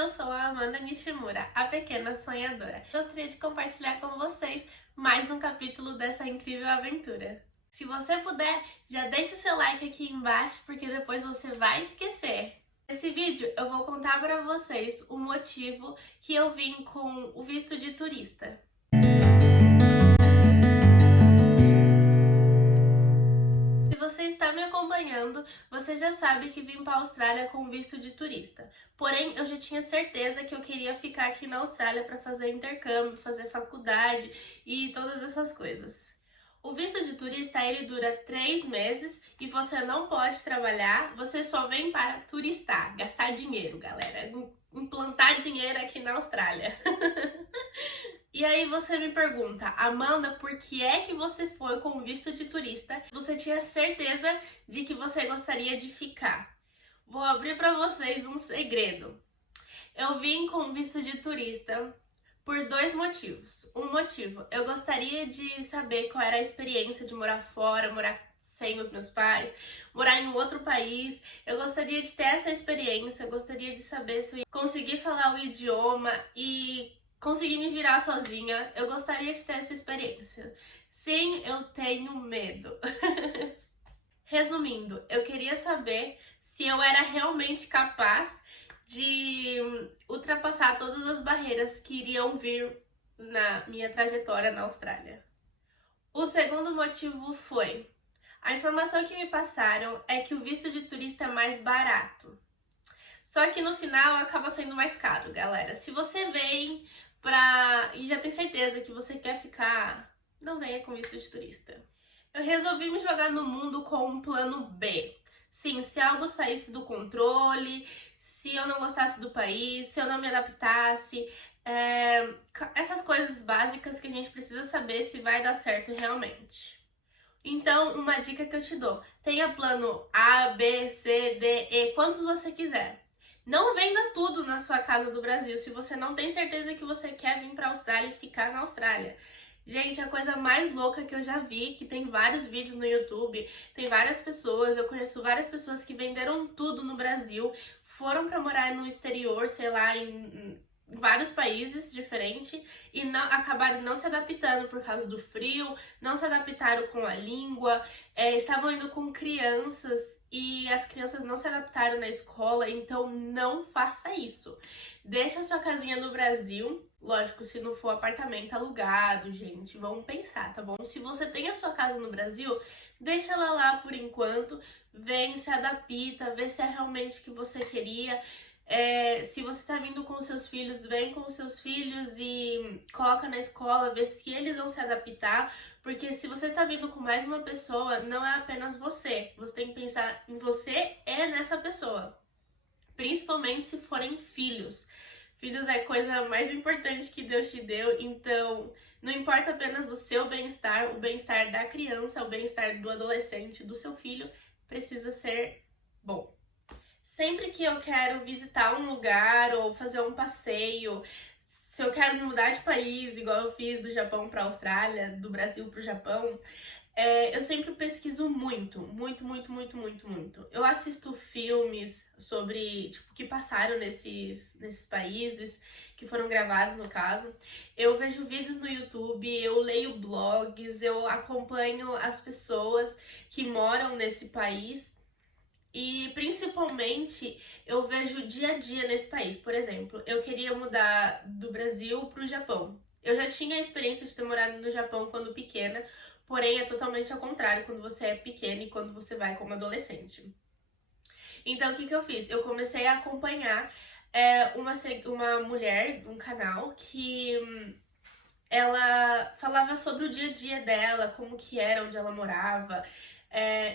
Eu sou a Amanda Nishimura, a pequena sonhadora. Gostaria de compartilhar com vocês mais um capítulo dessa incrível aventura. Se você puder, já deixa o seu like aqui embaixo, porque depois você vai esquecer. Nesse vídeo eu vou contar para vocês o motivo que eu vim com o visto de turista. Se você está me acompanhando, você já sabe que vim para a Austrália com visto de turista. Porém, eu já tinha certeza que eu queria ficar aqui na Austrália para fazer intercâmbio, fazer faculdade e todas essas coisas. O visto de turista, ele dura 3 meses e você não pode trabalhar, você só vem para turistar, gastar dinheiro, galera. Implantar dinheiro aqui na Austrália. E aí você me pergunta, Amanda, por que é que você foi com visto de turista? Você tinha certeza de que você gostaria de ficar? Vou abrir para vocês um segredo. Eu vim com visto de turista por 2 motivos. Um motivo, eu gostaria de saber qual era a experiência de morar fora, morar sem os meus pais, morar em um outro país. Eu gostaria de ter essa experiência, eu gostaria de saber se eu ia conseguir falar o idioma e conseguir me virar sozinha. Eu gostaria de ter essa experiência. Sim, eu tenho medo. Resumindo, eu queria saber se eu era realmente capaz de ultrapassar todas as barreiras que iriam vir na minha trajetória na Austrália. O segundo motivo foi: a informação que me passaram é que o visto de turista é mais barato. Só que no final acaba sendo mais caro, galera. Se você vem e já tem certeza que você quer ficar, não venha com visto de turista. Eu resolvi me jogar no mundo com um plano B. Sim, se algo saísse do controle, se eu não gostasse do país, se eu não me adaptasse, essas coisas básicas que a gente precisa saber se vai dar certo realmente. Então, uma dica que eu te dou: tenha plano A, B, C, D, E, quantos você quiser. Não venda tudo na sua casa do Brasil se você não tem certeza que você quer vir para a Austrália e ficar na Austrália. Gente, a coisa mais louca que eu já vi, que tem vários vídeos no YouTube, tem várias pessoas, eu conheço várias pessoas que venderam tudo no Brasil, foram para morar no exterior, sei lá, em vários países diferentes e acabaram não se adaptando por causa do frio, não se adaptaram com a língua, estavam indo com crianças e as crianças não se adaptaram na escola, então não faça isso. Deixa a sua casinha no Brasil, lógico, se não for apartamento alugado, gente, vamos pensar, tá bom? Se você tem a sua casa no Brasil, deixa ela lá por enquanto, vem, se adapta, vê se é realmente o que você queria. Se você tá vindo com os seus filhos, vem com os seus filhos e coloca na escola, vê se eles vão se adaptar, porque se você tá vindo com mais uma pessoa, não é apenas você tem que pensar em você e nessa pessoa, principalmente se forem filhos. Filhos é a coisa mais importante que Deus te deu, então não importa apenas o seu bem-estar, o bem-estar da criança, o bem-estar do adolescente, do seu filho, precisa ser bom. Sempre que eu quero visitar um lugar ou fazer um passeio, se eu quero me mudar de país, igual eu fiz do Japão para a Austrália, do Brasil para o Japão, eu sempre pesquiso muito. Eu assisto filmes sobre, que passaram nesses países, que foram gravados no caso. Eu vejo vídeos no YouTube, eu leio blogs, eu acompanho as pessoas que moram nesse país. E principalmente eu vejo o dia a dia nesse país. Por exemplo, eu queria mudar do Brasil para o Japão. Eu já tinha a experiência de ter morado no Japão quando pequena, porém é totalmente ao contrário quando você é pequena e quando você vai como adolescente. Então o que eu fiz? Eu comecei a acompanhar uma mulher, um canal, que ela falava sobre o dia a dia dela, como que era, onde ela morava,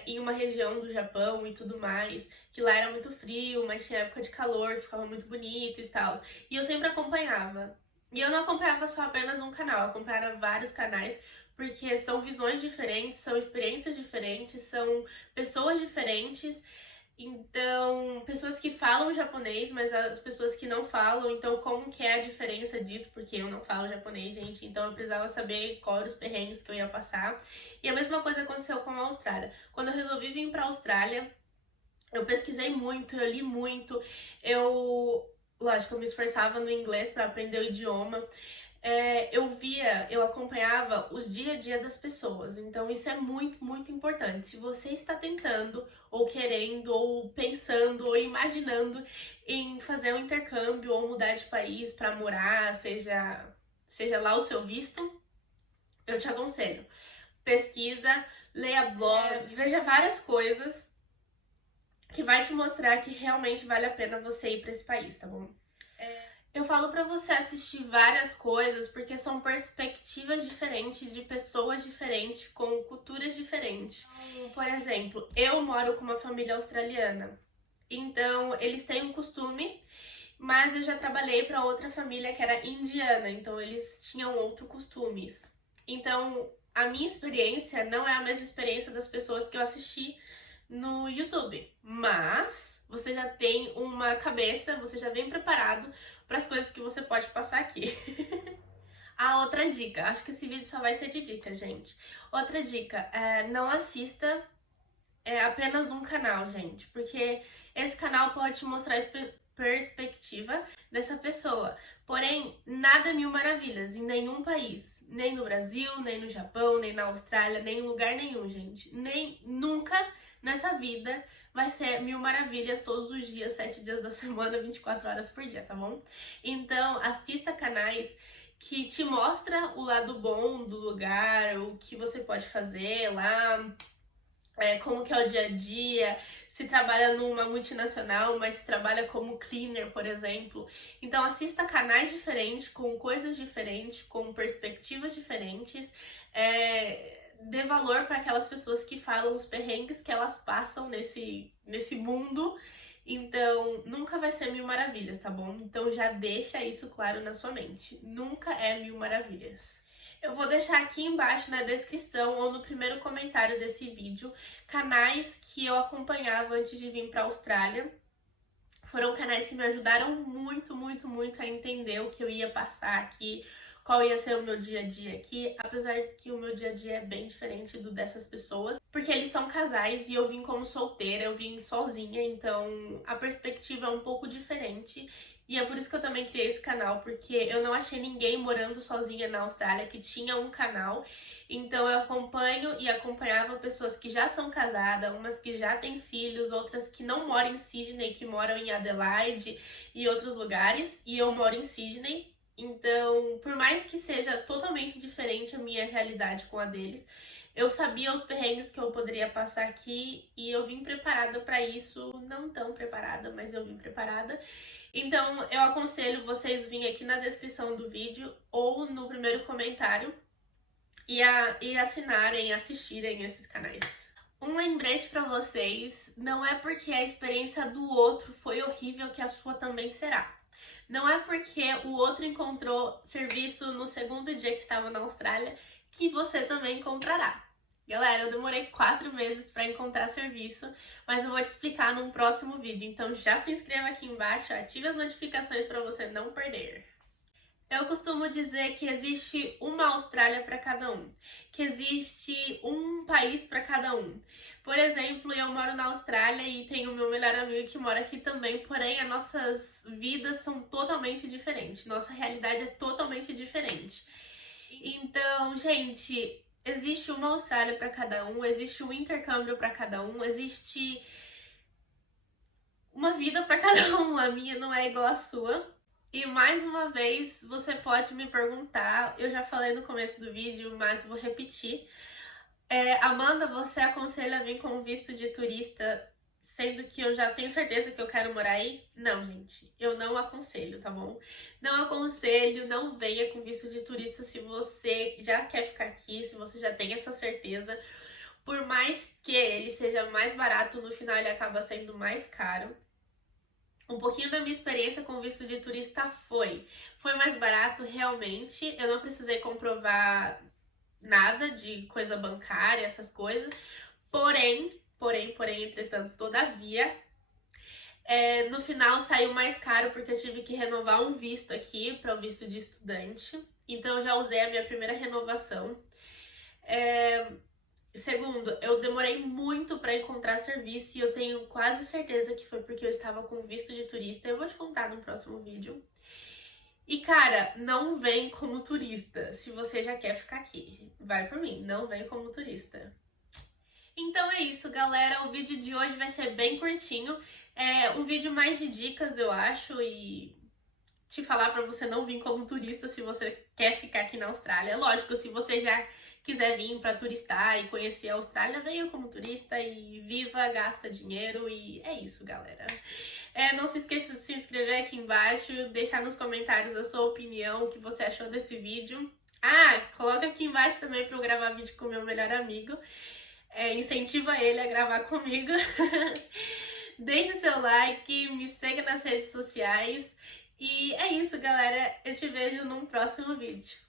em uma região do Japão e tudo mais, que lá era muito frio, mas tinha época de calor, que ficava muito bonito e tal. E eu sempre acompanhava. E eu não acompanhava só apenas um canal, eu acompanhava vários canais, porque são visões diferentes, são experiências diferentes, são pessoas diferentes. Então, pessoas que falam japonês, mas as pessoas que não falam, então como que é a diferença disso? Porque eu não falo japonês, gente, então eu precisava saber quais eram os perrengues que eu ia passar. E a mesma coisa aconteceu com a Austrália. Quando eu resolvi vir pra Austrália, eu pesquisei muito, eu li muito, eu lógico, eu me esforçava no inglês para aprender o idioma. Eu acompanhava os dia a dia das pessoas. Então isso é muito, muito importante. Se você está tentando, ou querendo, ou pensando, ou imaginando em fazer um intercâmbio ou mudar de país para morar, seja lá o seu visto, eu te aconselho. Pesquisa, leia blog, veja várias coisas que vai te mostrar que realmente vale a pena você ir para esse país, tá bom? Eu falo pra você assistir várias coisas porque são perspectivas diferentes de pessoas diferentes, com culturas diferentes. Então, por exemplo, eu moro com uma família australiana, então eles têm um costume, mas eu já trabalhei para outra família que era indiana, então eles tinham outros costumes. Então, a minha experiência não é a mesma experiência das pessoas que eu assisti no YouTube, mas você já tem uma cabeça, você já vem preparado para as coisas que você pode passar aqui. A outra dica, acho que esse vídeo só vai ser de dica, gente. Outra dica, não assista apenas um canal, gente, porque esse canal pode te mostrar a perspectiva dessa pessoa. Porém, nada mil maravilhas em nenhum país. Nem no Brasil, nem no Japão, nem na Austrália, nem em lugar nenhum, gente. Nem nunca nessa vida vai ser mil maravilhas todos os dias, 7 dias da semana, 24 horas por dia, tá bom? Então, assista canais que te mostra o lado bom do lugar, o que você pode fazer lá, como que é o dia a dia, se trabalha numa multinacional, mas se trabalha como cleaner, por exemplo. Então assista canais diferentes, com coisas diferentes, com perspectivas diferentes. Dê valor para aquelas pessoas que falam os perrengues que elas passam nesse mundo. Então, nunca vai ser mil maravilhas, tá bom? Então já deixa isso claro na sua mente. Nunca é mil maravilhas. Eu vou deixar aqui embaixo na descrição ou no primeiro comentário desse vídeo canais que eu acompanhava antes de vir para a Austrália. Foram canais que me ajudaram muito, muito, muito a entender o que eu ia passar aqui, qual ia ser o meu dia a dia aqui, apesar que o meu dia a dia é bem diferente do dessas pessoas, porque eles são casais e eu vim como solteira, eu vim sozinha, então a perspectiva é um pouco diferente. E é por isso que eu também criei esse canal, porque eu não achei ninguém morando sozinha na Austrália que tinha um canal. Então eu acompanho e acompanhava pessoas que já são casadas, umas que já têm filhos, outras que não moram em Sydney, que moram em Adelaide e outros lugares, e eu moro em Sydney. Então, por mais que seja totalmente diferente a minha realidade com a deles, eu sabia os perrengues que eu poderia passar aqui e eu vim preparada para isso, não tão preparada, mas eu vim preparada. Então, eu aconselho vocês virem aqui na descrição do vídeo ou no primeiro comentário e assinarem, assistirem esses canais. Um lembrete para vocês, não é porque a experiência do outro foi horrível que a sua também será. Não é porque o outro encontrou serviço no segundo dia que estava na Austrália que você também encontrará. Galera, eu demorei 4 meses para encontrar serviço, mas eu vou te explicar num próximo vídeo. Então já se inscreva aqui embaixo, ative as notificações para você não perder. Eu costumo dizer que existe uma Austrália para cada um, que existe um país para cada um. Por exemplo, eu moro na Austrália e tenho o meu melhor amigo que mora aqui também, porém as nossas vidas são totalmente diferentes, nossa realidade é totalmente diferente. Então, gente, existe uma Austrália para cada um, existe um intercâmbio para cada um, existe uma vida para cada um, a minha não é igual à sua. E mais uma vez, você pode me perguntar, eu já falei no começo do vídeo, mas vou repetir. Amanda, você aconselha a vir com visto de turista, sendo que eu já tenho certeza que eu quero morar aí? Não, gente, eu não aconselho, tá bom? Não aconselho, não venha com visto de turista se você já quer ficar aqui, se você já tem essa certeza. Por mais que ele seja mais barato, no final ele acaba sendo mais caro. Um pouquinho da minha experiência com visto de turista foi mais barato realmente, eu não precisei comprovar nada de coisa bancária, essas coisas, porém, entretanto, todavia, no final saiu mais caro porque eu tive que renovar um visto aqui para o visto de estudante, então eu já usei a minha primeira renovação. Segundo, eu demorei muito pra encontrar serviço e eu tenho quase certeza que foi porque eu estava com visto de turista. Eu vou te contar no próximo vídeo. E cara, não vem como turista se você já quer ficar aqui. Vai por mim, não vem como turista. Então é isso, galera. O vídeo de hoje vai ser bem curtinho. É um vídeo mais de dicas, eu acho, e te falar pra você não vir como turista se você quer ficar aqui na Austrália. Lógico, se você já quiser vir pra turistar e conhecer a Austrália, venha como turista e viva, gasta dinheiro e é isso, galera. Não se esqueça de se inscrever aqui embaixo, deixar nos comentários a sua opinião, o que você achou desse vídeo. Ah, coloca aqui embaixo também pra eu gravar vídeo com o meu melhor amigo. Incentiva ele a gravar comigo. Deixe seu like, me siga nas redes sociais. E é isso, galera. Eu te vejo num próximo vídeo.